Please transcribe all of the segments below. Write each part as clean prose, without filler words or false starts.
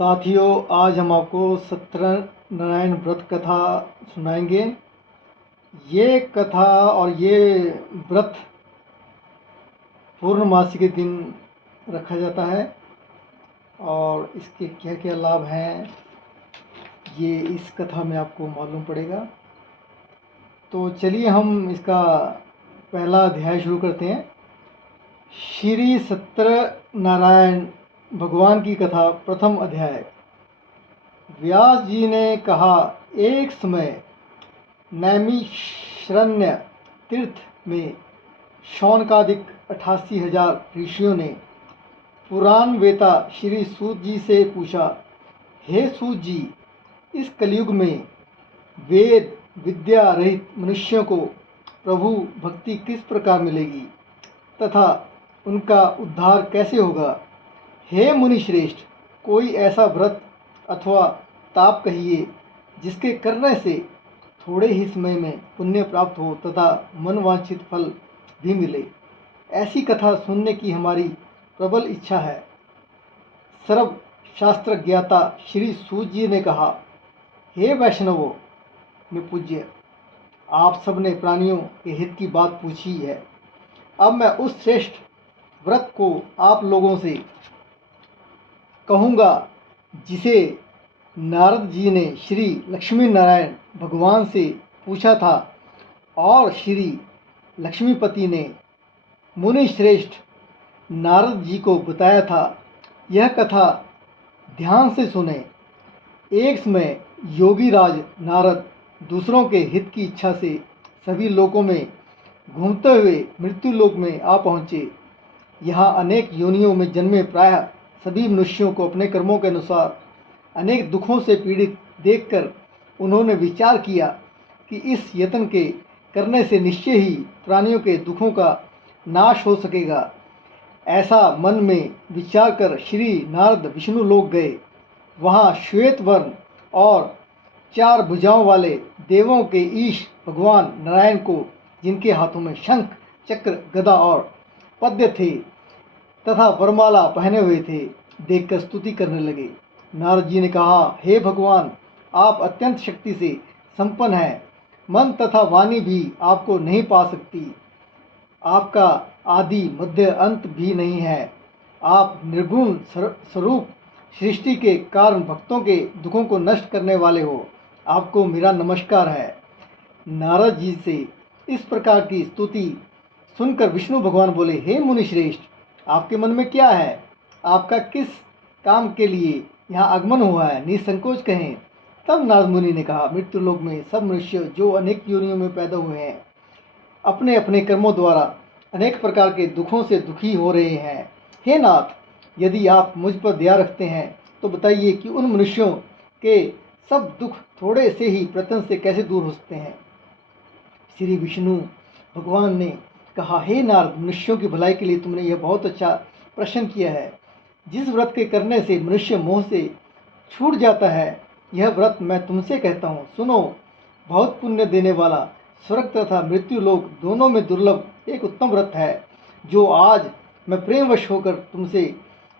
साथियों, आज हम आपको सत्यनारायण व्रत कथा सुनाएंगे। ये कथा और ये व्रत पूर्णमासी के दिन रखा जाता है और इसके क्या क्या लाभ हैं ये इस कथा में आपको मालूम पड़ेगा। तो चलिए हम इसका पहला अध्याय शुरू करते हैं। श्री सत्यनारायण भगवान की कथा, प्रथम अध्याय। व्यास जी ने कहा, एक समय नैमिषारण्य तीर्थ में शौनकादिक 88,000 ऋषियों ने पुराण वेता श्री सूत जी से पूछा, हे सूत जी, इस कलयुग में वेद विद्या रहित मनुष्यों को प्रभु भक्ति किस प्रकार मिलेगी तथा उनका उद्धार कैसे होगा। हे मुनि श्रेष्ठ, कोई ऐसा व्रत अथवा ताप कहिए जिसके करने से थोड़े ही समय में पुण्य प्राप्त हो तथा मनवांछित फल भी मिले। ऐसी कथा सुनने की हमारी प्रबल इच्छा है। सर्व शास्त्र ज्ञाता श्री सूत जी ने कहा, हे वैष्णवों में पूज्य, आप सब ने प्राणियों के हित की बात पूछी है। अब मैं उस श्रेष्ठ व्रत को आप लोगों से कहूँगा जिसे नारद जी ने श्री लक्ष्मी नारायण भगवान से पूछा था और श्री लक्ष्मीपति ने मुनि श्रेष्ठ नारद जी को बताया था। यह कथा ध्यान से सुने। एक समय योगी राज नारद दूसरों के हित की इच्छा से सभी लोकों में घूमते हुए मृत्यु लोक में आ पहुँचे। यहाँ अनेक योनियों में जन्मे प्रायः सभी मनुष्यों को अपने कर्मों के अनुसार अनेक दुखों से पीड़ित देखकर उन्होंने विचार किया कि इस यत्न के करने से निश्चय ही प्राणियों के दुखों का नाश हो सकेगा। ऐसा मन में विचार कर श्री नारद विष्णु लोक गए। वहाँ श्वेत वर्ण और 4 भुजाओं वाले देवों के ईश भगवान नारायण को, जिनके हाथों में शंख चक्र गदा और पद्य थे तथा वरमाला पहने हुए थे, देखकर स्तुति करने लगे। नारद जी ने कहा, हे भगवान, आप अत्यंत शक्ति से संपन्न हैं। मन तथा वाणी भी आपको नहीं पा सकती। आपका आदि मध्य अंत भी नहीं है। आप निर्गुण स्वरूप सृष्टि के कारण भक्तों के दुखों को नष्ट करने वाले हो। आपको मेरा नमस्कार है। नारद जी से इस प्रकार की स्तुति सुनकर विष्णु भगवान बोले, हे मुनि श्रेष्ठ, आपके मन में क्या है? आपका किस काम के लिए यहाँ आगमन हुआ है? निसंकोच कहें। तब नारद मुनि ने कहा, मृत्यु लोक में सब मनुष्य जो अनेक योनियों में पैदा हुए हैं, अपने अपने कर्मों द्वारा अनेक प्रकार के दुखों से दुखी हो रहे हैं। हे नाथ, यदि आप मुझ पर दया रखते हैं तो बताइए कि उन मनुष्यों के सब दुख थोड़े से ही प्रयत्न से कैसे दूर हो सकते हैं। श्री विष्णु भगवान ने कहा, हे नारद, मनुष्यों की भलाई के लिए तुमने यह बहुत अच्छा प्रश्न किया है। जिस व्रत के करने से मनुष्य मोह से छूट जाता है, यह व्रत मैं तुमसे कहता हूँ, सुनो। बहुत पुण्य देने वाला, स्वर्ग तथा मृत्यु लोक दोनों में दुर्लभ एक उत्तम व्रत है, जो आज मैं प्रेमवश होकर तुमसे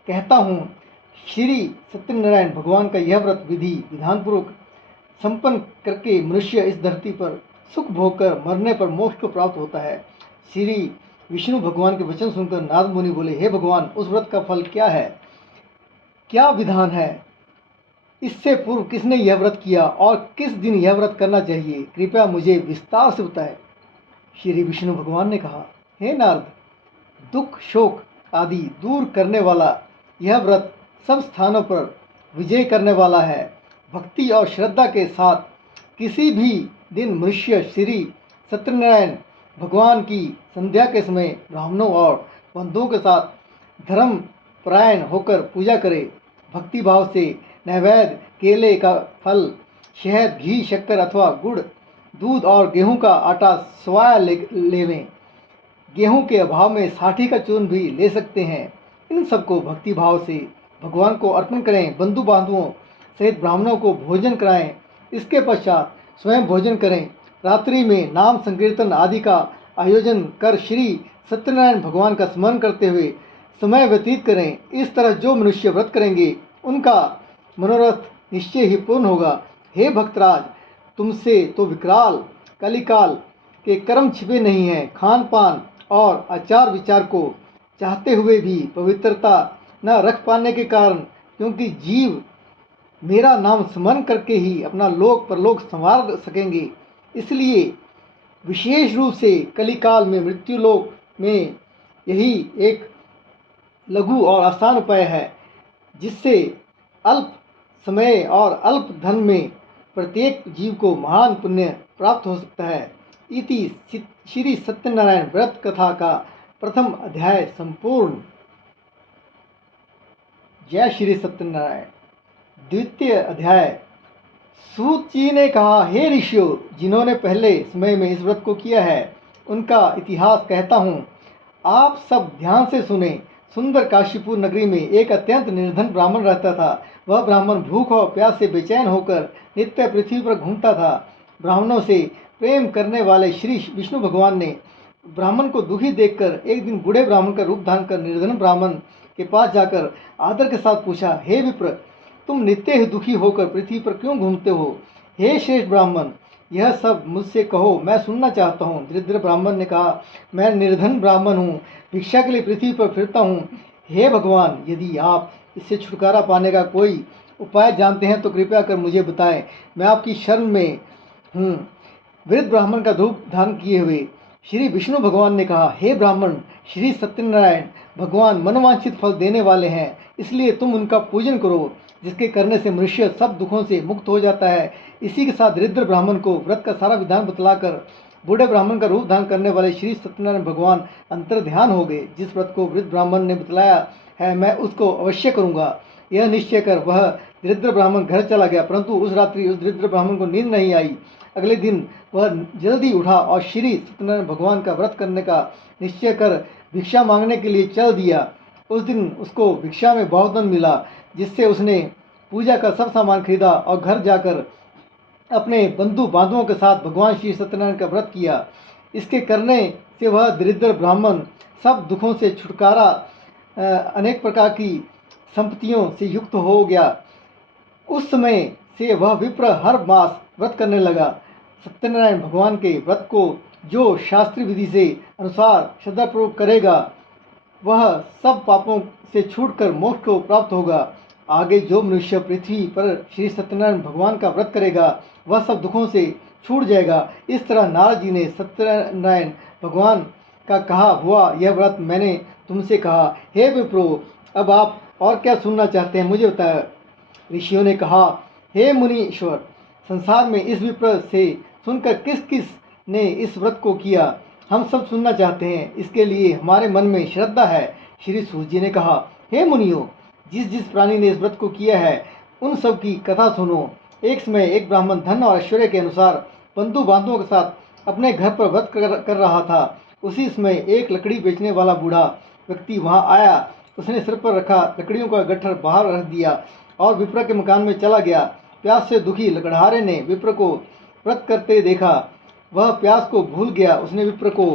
कहता हूँ। श्री सत्यनारायण भगवान का यह व्रत विधि विधानपूर्वक संपन्न करके मनुष्य इस धरती पर सुख भोग कर मरने पर मोक्ष को प्राप्त होता है। श्री विष्णु भगवान के वचन सुनकर नारद मुनि बोले, हे भगवान, उस व्रत का फल क्या है? क्या विधान है? इससे पूर्व किसने यह व्रत किया और किस दिन यह व्रत करना चाहिए? कृपया मुझे विस्तार से बताएं। श्री विष्णु भगवान ने कहा, हे नारद, दुख शोक आदि दूर करने वाला यह व्रत सब स्थानों पर विजय करने वाला है। भक्ति और श्रद्धा के साथ किसी भी दिन मनुष्य श्री सत्यनारायण भगवान की संध्या के समय ब्राह्मणों और बंधुओं के साथ धर्म परायण होकर पूजा करे। भक्ति भाव से नैवेद्य, केले का फल, शहद, घी, शक्कर अथवा गुड़, दूध और गेहूं का आटा स्वाया लेवें। गेहूं के अभाव में साठी का चूर्ण भी ले सकते हैं। इन सबको भक्ति भाव से भगवान को अर्पण करें। बंधु बांधवों सहित ब्राह्मणों को भोजन कराएं। इसके पश्चात स्वयं भोजन करें। रात्रि में नाम संकीर्तन आदि का आयोजन कर श्री सत्यनारायण भगवान का स्मरण करते हुए समय व्यतीत करें। इस तरह जो मनुष्य व्रत करेंगे उनका मनोरथ निश्चय ही पूर्ण होगा। हे भक्तराज, तुमसे तो विकराल कलिकाल के कर्म छिपे नहीं हैं। खान पान और आचार विचार को चाहते हुए भी पवित्रता न रख पाने के कारण, क्योंकि जीव मेरा नाम स्मरण करके ही अपना लोक परलोक संवार सकेंगे, इसलिए विशेष रूप से कलिकाल में मृत्युलोक में यही एक लघु और आसान उपाय है, जिससे अल्प समय और अल्प धन में प्रत्येक जीव को महान पुण्य प्राप्त हो सकता है। इति श्री सत्यनारायण व्रत कथा का प्रथम अध्याय संपूर्ण। जय श्री सत्यनारायण। द्वितीय अध्याय। सूत जी ने कहा, हे ऋषियों, जिन्होंने पहले समय में इस व्रत को किया है उनका इतिहास कहता हूँ, आप सब ध्यान से सुने। सुंदर काशीपुर नगरी में एक अत्यंत निर्धन ब्राह्मण रहता था। वह ब्राह्मण भूख और प्यास से बेचैन होकर नित्य पृथ्वी पर घूमता था। ब्राह्मणों से प्रेम करने वाले श्री विष्णु भगवान ने ब्राह्मण को दुखी देखकर एक दिन बूढ़े ब्राह्मण का रूप धारण कर निर्धन ब्राह्मण के पास जाकर आदर के साथ पूछा, हे विप्र, तुम नित्य ही दुखी होकर पृथ्वी पर क्यों घूमते हो? हे श्रेष्ठ ब्राह्मण, यह सब मुझसे कहो, मैं सुनना चाहता हूँ। दरिद्र ब्राह्मण ने कहा, मैं निर्धन ब्राह्मण हूँ, भिक्षा के लिए पृथ्वी पर फिरता हूँ। हे भगवान, यदि आप इससे छुटकारा पाने का कोई उपाय जानते हैं तो कृपया कर मुझे बताएं, मैं आपकी शरण में हूँ। वृद्ध ब्राह्मण का धूप धारण किए हुए श्री विष्णु भगवान ने कहा, हे ब्राह्मण, श्री सत्यनारायण भगवान मनोवांछित फल देने वाले हैं, इसलिए तुम उनका पूजन करो, जिसके करने से मनुष्य सब दुखों से मुक्त हो जाता है। इसी के साथ दरिद्र ब्राह्मण को व्रत का सारा विधान बतलाकर बूढ़े ब्राह्मण का रूप धारण करने वाले श्री सत्यनारायण भगवान अंतर ध्यान हो गए। जिस व्रत को वृद्ध ब्राह्मण ने बतलाया है, मैं उसको अवश्य करूँगा, यह निश्चय कर वह दरिद्र ब्राह्मण घर चला गया। परंतु उस रात्रि उस दरिद्र ब्राह्मण को नींद नहीं आई। अगले दिन वह जल्दी उठा और श्री सत्यनारायण भगवान का व्रत करने का निश्चय कर भिक्षा मांगने के लिए चल दिया। उस दिन उसको भिक्षा में बहुत धन मिला, जिससे उसने पूजा का सब सामान खरीदा और घर जाकर अपने बंधु बांधवों के साथ भगवान श्री सत्यनारायण का व्रत किया। इसके करने से वह दरिद्र ब्राह्मण सब दुखों से छुटकारा, अनेक प्रकार की संपत्तियों से युक्त हो गया। उस समय से वह विप्र हर मास व्रत करने लगा। सत्यनारायण भगवान के व्रत को जो शास्त्रीय विधि से अनुसार श्रद्धापूर्वक करेगा, वह सब पापों से छूटकर मोक्ष को प्राप्त होगा। आगे जो मनुष्य पृथ्वी पर श्री सत्यनारायण भगवान का व्रत करेगा, वह सब दुखों से छूट जाएगा। इस तरह नारद जी ने सत्यनारायण भगवान का कहा हुआ यह व्रत मैंने तुमसे कहा। हे विप्रो, अब आप और क्या सुनना चाहते हैं, मुझे बताया। ऋषियों ने कहा, हे मुनीश्वर, संसार में इस विप्र से सुनकर किस किस ने इस व्रत को किया, हम सब सुनना चाहते हैं, इसके लिए हमारे मन में श्रद्धा है। श्री सूत जी ने कहा, हे मुनियों, जिस जिस प्राणी ने इस व्रत को किया है उन सब की कथा सुनो। एक समय एक ब्राह्मण धन और ऐश्वर्य के अनुसार बंधु बांधवों के साथ अपने घर पर व्रत कर रहा था। उसी समय एक लकड़ी बेचने वाला बूढ़ा व्यक्ति वहां आया। उसने सिर पर रखा लकड़ियों का गट्ठर बाहर रख दिया और विप्र के मकान में चला गया। प्यास से दुखी लकड़हारे ने विप्र को व्रत करते देखा। वह प्यास को भूल गया। उसने विप्र को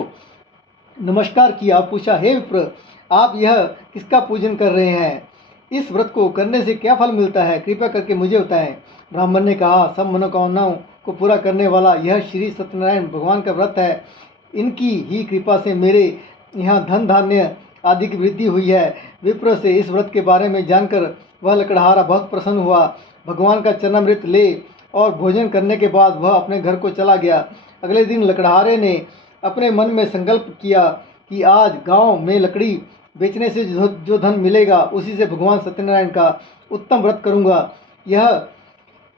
नमस्कार किया और पूछा, हे विप्र, आप यह किसका पूजन कर रहे हैं? इस व्रत को करने से क्या फल मिलता है, कृपया करके मुझे बताएं। ब्राह्मण ने कहा, सब मनोकामनाओं को पूरा करने वाला यह श्री सत्यनारायण भगवान का व्रत है। इनकी ही कृपा से मेरे यहाँ धन धान्य आदि की वृद्धि हुई है। विप्र से इस व्रत के बारे में जानकर वह लकड़हारा बहुत प्रसन्न हुआ। भगवान का चरणामृत ले और भोजन करने के बाद वह अपने घर को चला गया। अगले दिन लकड़हारे ने अपने मन में संकल्प किया कि आज गांव में लकड़ी बेचने से जो धन मिलेगा उसी से भगवान सत्यनारायण का उत्तम व्रत करूंगा। यह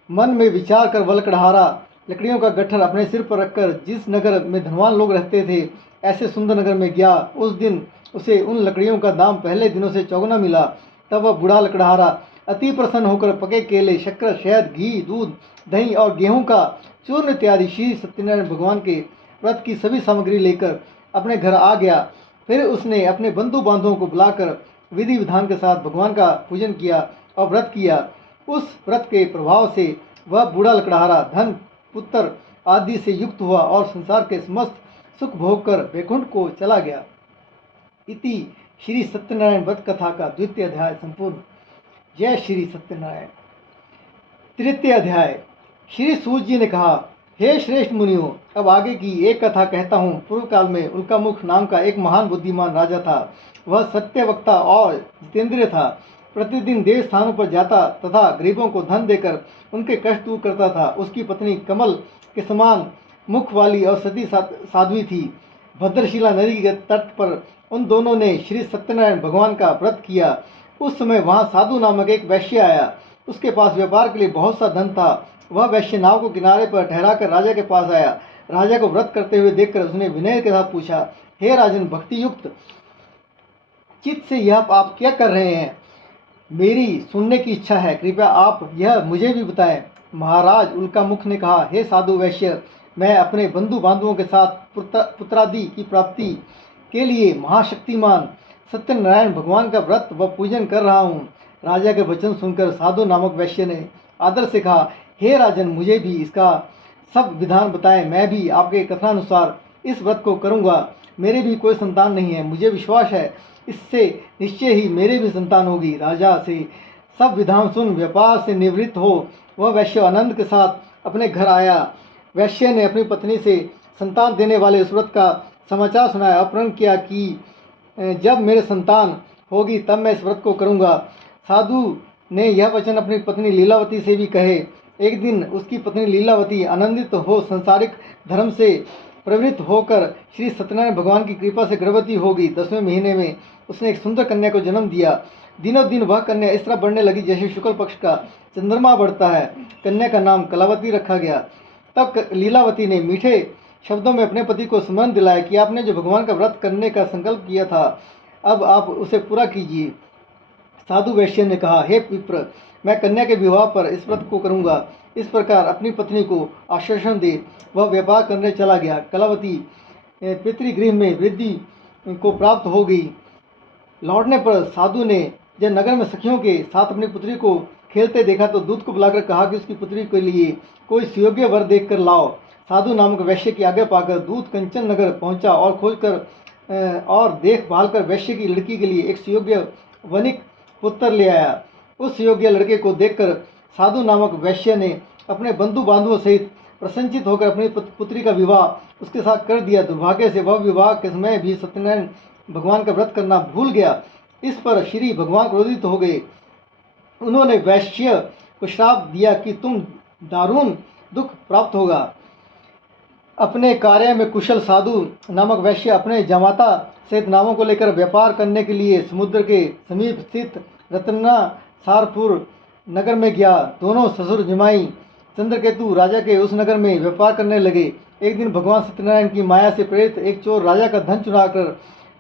मन में विचार कर वह लकड़हारा लकड़ियों का गट्ठर अपने सिर पर रखकर जिस नगर में धनवान लोग रहते थे ऐसे सुंदर नगर में गया। उस दिन उसे उन लकड़ियों का दाम पहले दिनों से चौगुना मिला। तब वह बूढ़ा लकड़हारा अति प्रसन्न होकर पके केले, शक्कर, शहद, घी, दूध, दही और गेहूं का चूर्ण इत्यादि श्री सत्यनारायण भगवान के व्रत की सभी सामग्री लेकर अपने घर आ गया। फिर उसने अपने बंधु बांधवों को बुलाकर विधि विधान के साथ भगवान का पूजन किया और व्रत किया। उस व्रत के प्रभाव से वह बूढ़ा लकड़हारा धन, पुत्र आदि से युक्त हुआ और संसार के समस्त सुख भोग कर वैकुंठ को चला गया। इति श्री सत्यनारायण व्रत कथा का द्वितीय अध्याय संपूर्ण। जय श्री सत्यनारायण। तृतीय अध्याय। श्री सूत जी ने कहा, हे श्रेष्ठ मुनियों, अब आगे की एक कथा कहता हूँ। पूर्व काल में उल्कामुख नाम का एक महान बुद्धिमान राजा था। वह सत्यवक्ता और जितेंद्रिय था। प्रतिदिन देव स्थानों पर जाता तथा गरीबों को धन देकर उनके कष्ट दूर करता था। उसकी पत्नी कमल के समान मुख वाली और सती साध्वी थी। भद्रशिला नदी के तट पर उन दोनों ने श्री सत्यनारायण भगवान का व्रत किया। उस समय वहाँ साधु नामक एक वैश्य आया। उसके पास व्यापार के लिए बहुत सा धन था। वह वैश्य नाव को किनारे पर ठहराकर राजा के पास आया। राजा को व्रत करते हुए देखकर उसने विनय के साथ पूछा, हे राजन, भक्ति युक्त चित्त से यह आप क्या कर रहे हैं? मेरी सुनने की इच्छा है, कृपया आप यह मुझे भी बताएं। महाराज उल्कामुख ने कहा, हे साधु वैश्य, मैं अपने बंधु बांधवों के साथ पुत्रादि की प्राप्ति के लिए महाशक्तिमान सत्यनारायण भगवान का व्रत व पूजन कर रहा हूँ। राजा के वचन सुनकर साधु नामक वैश्य ने आदर से कहा, हे राजन, मुझे भी इसका सब विधान बताएं। मैं भी आपके कथनानुसार इस व्रत को करूँगा। मेरे भी कोई संतान नहीं है। मुझे विश्वास है इससे निश्चय ही मेरे भी संतान होगी। राजा से सब विधान सुन व्यापार से निवृत्त हो वह वैश्य आनंद के साथ अपने घर आया। वैश्य ने अपनी पत्नी से संतान देने वाले उस व्रत का समाचार सुनाया और प्रण किया कि जब मेरे संतान होगी तब मैं इस व्रत को करूँगा। साधु ने यह वचन अपनी पत्नी लीलावती से भी कहे। एक दिन उसकी पत्नी लीलावती आनंदित हो संसारिक धर्म से प्रवृत्त होकर श्री सत्यनारायण भगवान की कृपा से गर्भवती हो गई। 10वें महीने में उसने एक सुंदर कन्या को जन्म दिया। दिनों दिन वह कन्या इस तरह बढ़ने लगी जैसे शुक्ल पक्ष का चंद्रमा बढ़ता है। कन्या का नाम कलावती रखा गया। तब लीलावती ने मीठे शब्दों में अपने पति को स्मरण दिलाया कि आपने जो भगवान का व्रत करने का संकल्प किया था, अब आप उसे पूरा कीजिए। साधु वैश्य ने कहा, हे विप्र, मैं कन्या के विवाह पर इस व्रत को करूँगा। इस प्रकार अपनी पत्नी को आश्वासन दे वह व्यापार करने चला गया। कलावती पितृगृह में वृद्धि को प्राप्त हो गई। लौटने पर साधु ने जब नगर में सखियों के साथ अपनी पुत्री को खेलते देखा तो दूत को बुलाकर कहा कि उसकी पुत्री के लिए कोई सुयोग्य वर देखकर लाओ। साधु नामक वैश्य की आज्ञा पाकर दूत कंचन नगर पहुंचा और खोजकर और देखभाल कर वैश्य की लड़की के लिए एक सुयोग्य वनिक पुत्र ले आया। उस योग्य लड़के को देखकर साधु नामक वैश्य ने अपने बंधु बांधवों सहित प्रसन्नचित होकर अपनी पुत्री का विवाह उसके साथ कर दिया। दुर्भाग्य से वह विवाह के समय भी सत्यनारायण भगवान का व्रत करना भूल गया। इस पर श्री भगवान क्रोधित हो गए। उन्होंने वैश्य को श्राप दिया कि तुम दारुण दुख प्राप्त होगा। अपने कार्य में कुशल साधु नामक वैश्य अपने जमाता सहित नावों को लेकर व्यापार करने के लिए समुद्र के समीप स्थित रत्नासारपुर नगर में गया। दोनों ससुर जमाई चंद्रकेतु राजा के उस नगर में व्यापार करने लगे। एक दिन भगवान सत्यनारायण की माया से प्रेरित एक चोर राजा का धन चुराकर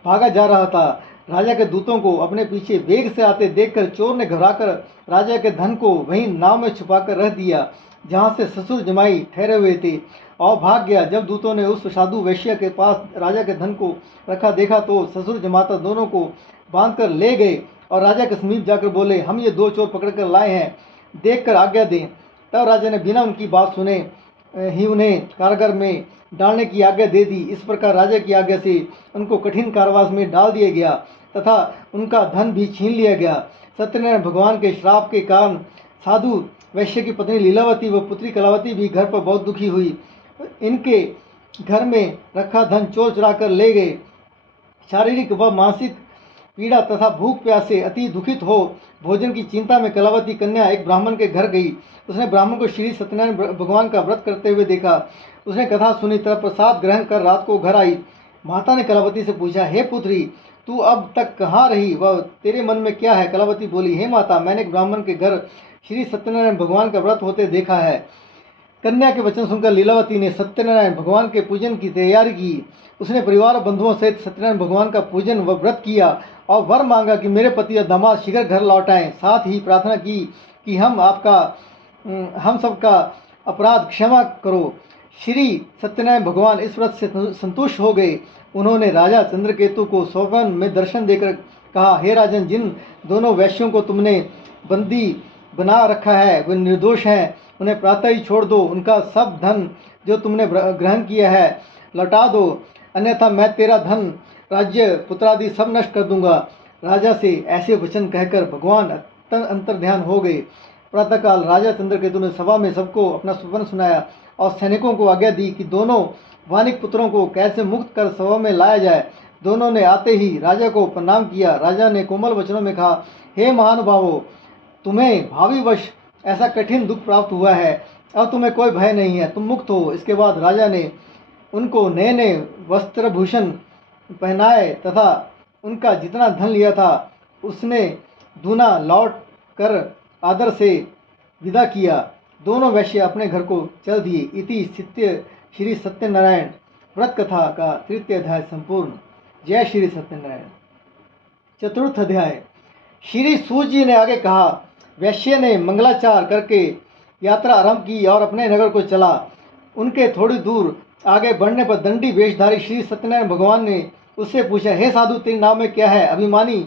भागा जा रहा था। राजा के दूतों को अपने पीछे वेग से आते देखकर चोर ने घबराकर राजा के धन को वहीं नाव में छुपाकर रख दिया जहाँ से ससुर जमाई ठहरे हुए थे और भाग गया। जब दूतों ने उस साधु वैश्य के पास राजा के धन को रखा देखा तो ससुर जमाता दोनों को बांधकर ले गए और राजा के समीप जाकर बोले, हम ये दो चोर पकड़कर लाए हैं, देखकर आज्ञा दें। तब राजा ने बिना उनकी बात सुने ही उन्हें कारागार में डालने की आज्ञा दे दी। इस प्रकार राजा की आज्ञा से उनको कठिन कारावास में डाल दिया गया तथा उनका धन भी छीन लिया गया। सत्यनारायण भगवान के श्राप के कारण साधु वैश्य की पत्नी लीलावती व पुत्री कलावती भी घर पर बहुत दुखी हुई। इनके घर में रखा धन चोर चुरा कर ले गए। शारीरिक व मानसिक पीड़ा तथा भूख प्यास से अति दुखित हो भोजन की चिंता में कलावती कन्या एक ब्राह्मण के घर गई। उसने ब्राह्मण को श्री सत्यनारायण भगवान का व्रत करते हुए देखा। उसने कथा सुनी तथा प्रसाद ग्रहण कर रात को घर आई। माता ने कलावती से पूछा, हे पुत्री, तू अब तक कहाँ रही वह तेरे मन में क्या है? कलावती बोली, हे माता, मैंने एक ब्राह्मण के घर श्री सत्यनारायण भगवान का व्रत होते देखा है। कन्या के वचन सुनकर लीलावती ने सत्यनारायण भगवान के पूजन की तैयारी की। उसने परिवार और बंधुओं सहित सत्यनारायण भगवान का पूजन व व्रत किया और वर मांगा कि मेरे पति और दामाद शीघ्र घर लौट आएं। साथ ही प्रार्थना की कि हम सबका अपराध क्षमा करो। श्री सत्यनारायण भगवान इस व्रत से संतुष्ट हो गए। उन्होंने राजा चंद्रकेतु को स्वप्न में दर्शन देकर कहा, हे राजन, जिन दोनों वैश्यों को तुमने बंदी बना रखा है वे निर्दोष हैं। उन्हें प्रातः ही छोड़ दो। उनका सब धन जो तुमने ग्रहण किया है लौटा दो, अन्यथा मैं तेरा धन, राज्य, पुत्रादि सब नष्ट कर दूंगा। राजा से ऐसे वचन कहकर भगवान अंतर्ध्यान हो गए। प्रातःकाल राजा चंद्रकेतु ने सभा में सबको अपना स्वप्न सुनाया और सैनिकों को आज्ञा दी कि दोनों वानिक पुत्रों को कैसे मुक्त कर सभा में लाया जाए। दोनों ने आते ही राजा को प्रणाम किया। राजा ने कोमल वचनों में कहा, हे महानुभावों, तुम्हें भावीवश ऐसा कठिन दुख प्राप्त हुआ है, अब तुम्हें कोई भय नहीं है, तुम मुक्त हो। इसके बाद राजा ने उनको नए नए वस्त्रभूषण पहनाए तथा उनका जितना धन लिया था उसने दूना लौट कर आदर से विदा किया। दोनों वैश्य अपने घर को चल दिए। इति श्री सत्यनारायण व्रत कथा का तृतीय अध्याय संपूर्ण। जय श्री सत्यनारायण। चतुर्थ अध्याय। श्री सूत जी ने आगे कहा, वैश्य ने मंगलाचार करके यात्रा आरंभ की और अपने नगर को चला। उनके थोड़ी दूर आगे बढ़ने पर दंडी वेशधारी श्री सत्यनारायण भगवान ने उससे पूछा, हे साधु, तेरे नाम में क्या है? अभिमानी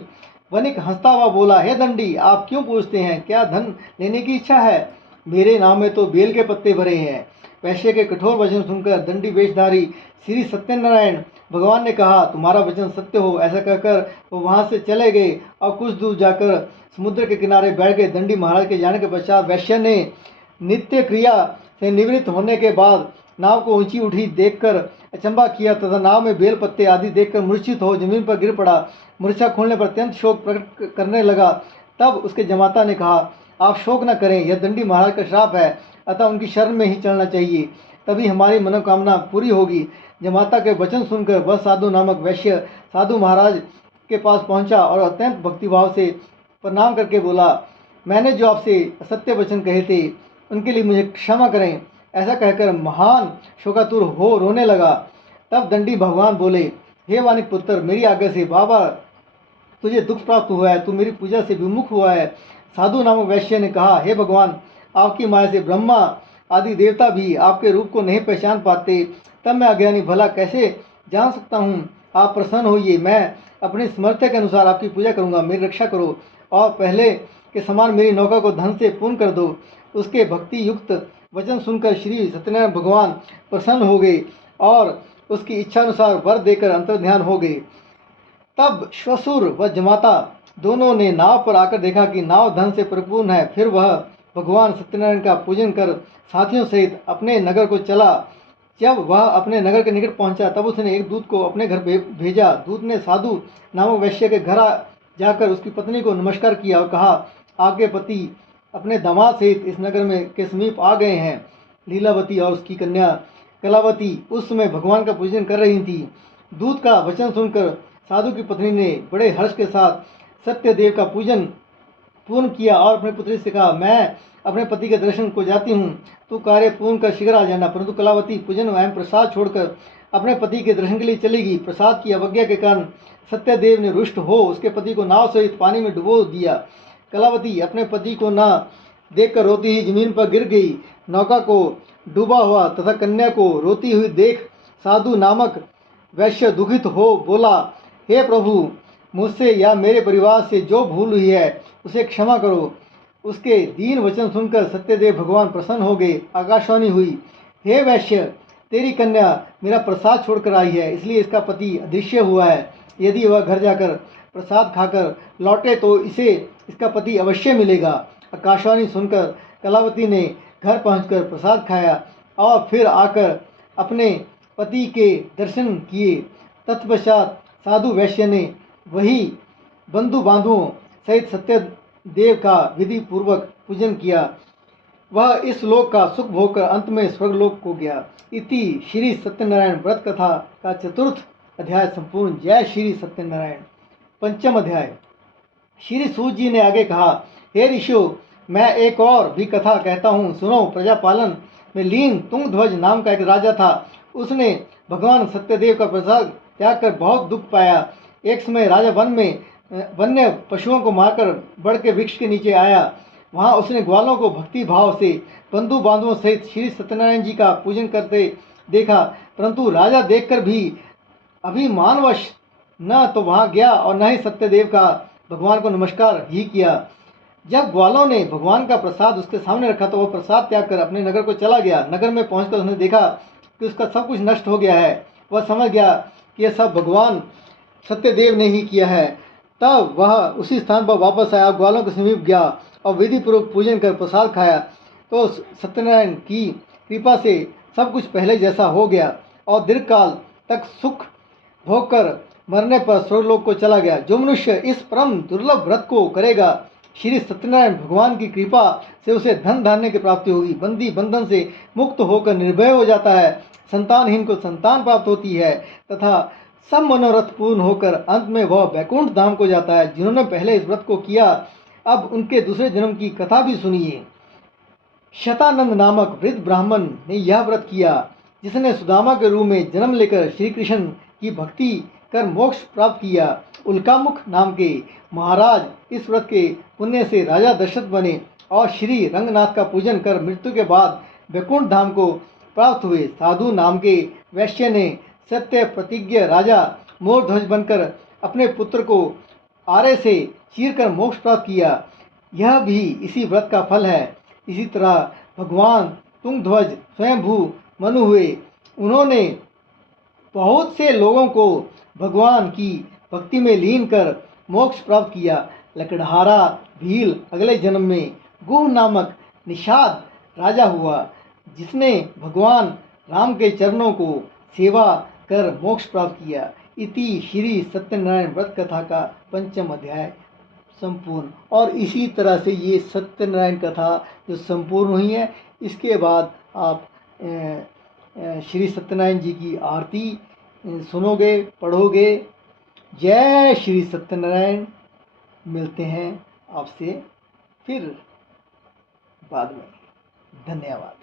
वनिक हंसता हुआ बोला, हे दंडी, आप क्यों पूछते हैं? क्या धन लेने की इच्छा है? मेरे नाम में तो बेल के पत्ते भरे हैं। वैश्य के कठोर वचन सुनकर दंडी वेशधारी श्री सत्यनारायण भगवान ने कहा, तुम्हारा वचन सत्य हो। ऐसा कहकर वो वहाँ से चले गए और कुछ दूर जाकर समुद्र के किनारे बैठ गए। दंडी महाराज के जाने के पश्चात वैश्य ने नित्य क्रिया से निवृत्त होने के बाद नाव को ऊंची उठी देखकर अचंबा किया तथा नाव में बेल पत्ते आदि देखकर मूर्छित हो जमीन पर गिर पड़ा। मूर्छा खोलने पर अत्यंत शोक प्रकट करने लगा। तब उसके जमाता ने कहा, आप शोक न करें, यह दंडी महाराज का श्राप है, अतः उनकी शरण में ही चलना चाहिए, तभी हमारी मनोकामना पूरी होगी। जमाता के वचन सुनकर वह साधु नामक वैश्य साधु महाराज के पास पहुंचा और अत्यंत भक्तिभाव से प्रणाम करके बोला, मैंने जो आपसे असत्य वचन कहे थे उनके लिए मुझे क्षमा करें। ऐसा कहकर महान शोकातुर हो रोने लगा। तब दंडी भगवान बोले, हे वानिक पुत्र, मेरी आज्ञा से बाबा तुझे दुख प्राप्त हुआ है, तू मेरी पूजा से विमुख हुआ है। साधु नामक वैश्य ने कहा, हे भगवान, आपकी माया से ब्रह्मा आदि देवता भी आपके रूप को नहीं पहचान पाते, तब मैं अज्ञानी भला कैसे जान सकता हूँ? आप प्रसन्न होइए, मैं अपनी समर्थ के अनुसार आपकी पूजा करूँगा, मेरी रक्षा करो और पहले के समान मेरी नौका को धन से पूर्ण कर दो। उसके भक्ति युक्त वचन सुनकर श्री सत्यनारायण भगवान प्रसन्न हो गए और उसकी इच्छा अनुसार वर देकर अंतर्ध्यान हो गए। तब श्वशुर व जमाता दोनों ने नाव पर आकर देखा कि नाव धन से परिपूर्ण है। फिर वह भगवान सत्यनारायण का पूजन कर साथियों सहित अपने नगर को चला। जब वह अपने नगर के निकट पहुंचा तब उसने एक दूत को अपने घर भेजा। दूत ने साधु नामक वैश्य के घर जाकर उसकी पत्नी को नमस्कार किया और कहा, आपके पति अपने दामाद सहित इस नगर में के समीप आ गए हैं। लीलावती और उसकी कन्या कलावती उस समय भगवान का पूजन कर रही थी। दूत का वचन सुनकर साधु की पत्नी ने बड़े हर्ष के साथ सत्यदेव का पूजन पूर्ण किया और अपनी पुत्री से कहा, मैं अपने पति के दर्शन को जाती हूँ, तू कार्य पूर्ण कर शीघ्र आ जाना। परंतु कलावती पूजन एवं प्रसाद छोड़कर अपने पति के दर्शन के लिए चलेगी। प्रसाद की अवज्ञा के कारण सत्यदेव ने रुष्ट हो उसके पति को नाव सहित पानी में डुबो दिया। कलावती अपने पति को न देखकर रोती ही जमीन पर गिर गई। नौका को डूबा हुआ तथा कन्या को रोती हुई देख साधु नामक वैश्य दुखित हो बोला, हे प्रभु, मुझसे या मेरे परिवार से जो भूल हुई है उसे क्षमा करो। उसके दीन वचन सुनकर सत्यदेव भगवान प्रसन्न हो गए। आकाशवाणी हुई, हे वैश्य, तेरी कन्या मेरा प्रसाद छोड़कर आई है, इसलिए इसका पति अदृश्य हुआ है। यदि वह घर जाकर प्रसाद खाकर लौटे तो इसे इसका पति अवश्य मिलेगा। आकाशवाणी सुनकर कलावती ने घर पहुंचकर प्रसाद खाया और फिर आकर अपने पति के दर्शन किए। तत्पश्चात साधु वैश्य ने वही बंधु बांधवों सहित सत्यदेव का विधि पूर्वक पूजन किया। वह इस लोक का सुख भोगकर अंत में स्वर्गलोक को गया। इति श्री सत्यनारायण व्रत कथा का चतुर्थ अध्याय संपूर्ण। जय श्री सत्यनारायण। पंचम अध्याय। श्री सूत जी ने आगे कहा, हे ऋषियों, मैं एक और भी कथा कहता हूँ, सुनो। प्रजापालन में लीन तुंगध्वज नाम का एक राजा था। उसने भगवान सत्यदेव का प्रसाद त्याग कर बहुत दुख पाया। एक समय राजा वन में वन्य पशुओं को मारकर बड़ के वृक्ष के नीचे आया। वहाँ उसने ग्वालों को भक्ति भाव से बंधु बांधवों सहित श्री सत्यनारायण जी का पूजन करते देखा, परंतु राजा देखकर भी अभिमानवश न तो वहाँ गया और न ही सत्यदेव का भगवान को नमस्कार ही किया। जब ग्वालों ने भगवान का प्रसाद उसके सामने रखा तो वह प्रसाद त्याग कर अपने नगर को चला गया। नगर में पहुंचकर उसने देखा कि उसका सब कुछ नष्ट हो गया है। वह समझ गया कि यह सब भगवान सत्यदेव ने ही किया है। तब वह उसी स्थान पर वापस आया, ग्वालों के समीप गया और विधि पूर्वक पूजन कर प्रसाद खाया। तो सत्यनारायण की कृपा से सब कुछ पहले जैसा हो गया और दीर्घकाल तक सुख भोग कर मरने पर स्वर्गलोक को चला गया। जो मनुष्य इस परम दुर्लभ व्रत को करेगा, श्री सत्यनारायण भगवान की कृपा से उसे धन धान्य की प्राप्ति होगी, बंदी बंधन से मुक्त होकर निर्भय हो जाता है, संतानहीन को संतान प्राप्त होती है तथा सब मनोरथ पूर्ण होकर अंत में वह वैकुंठ धाम को जाता है। जिन्होंने पहले इस व्रत को किया, अब उनके दूसरे जन्म की कथा भी सुनिए। शतानंद नामक वृद्ध ब्राह्मण ने यह व्रत किया, जिसने सुदामा के रूप में जन्म लेकर श्री कृष्ण की भक्ति कर मोक्ष प्राप्त किया। उल्कामुख नाम के महाराज इस व्रत के पुण्य से राजा दशरथ बने और श्री रंगनाथ का पूजन कर मृत्यु के बाद वैकुंठ धाम को प्राप्त हुए। साधु नाम के वैश्य ने सत्य प्रतिज्ञ राजा मोरध्वज बनकर अपने पुत्र को आरे से चीर कर मोक्ष प्राप्त किया। यह भी इसी व्रत का फल है। इसी तरह भगवान तुंगध्वज स्वयंभू मनु हुए। उन्होंने बहुत से लोगों को भगवान की भक्ति में लीन कर मोक्ष प्राप्त किया। लकड़हारा भील अगले जन्म में गुह नामक निषाद राजा हुआ, जिसने भगवान राम के चरणों को सेवा कर मोक्ष प्राप्त किया। इति श्री सत्यनारायण व्रत कथा का 5वां अध्याय संपूर्ण। और इसी तरह से ये सत्यनारायण कथा जो संपूर्ण हुई है, इसके बाद आप श्री सत्यनारायण जी की आरती सुनोगे, पढ़ोगे। जय श्री सत्यनारायण। मिलते हैं आपसे फिर बाद में। धन्यवाद।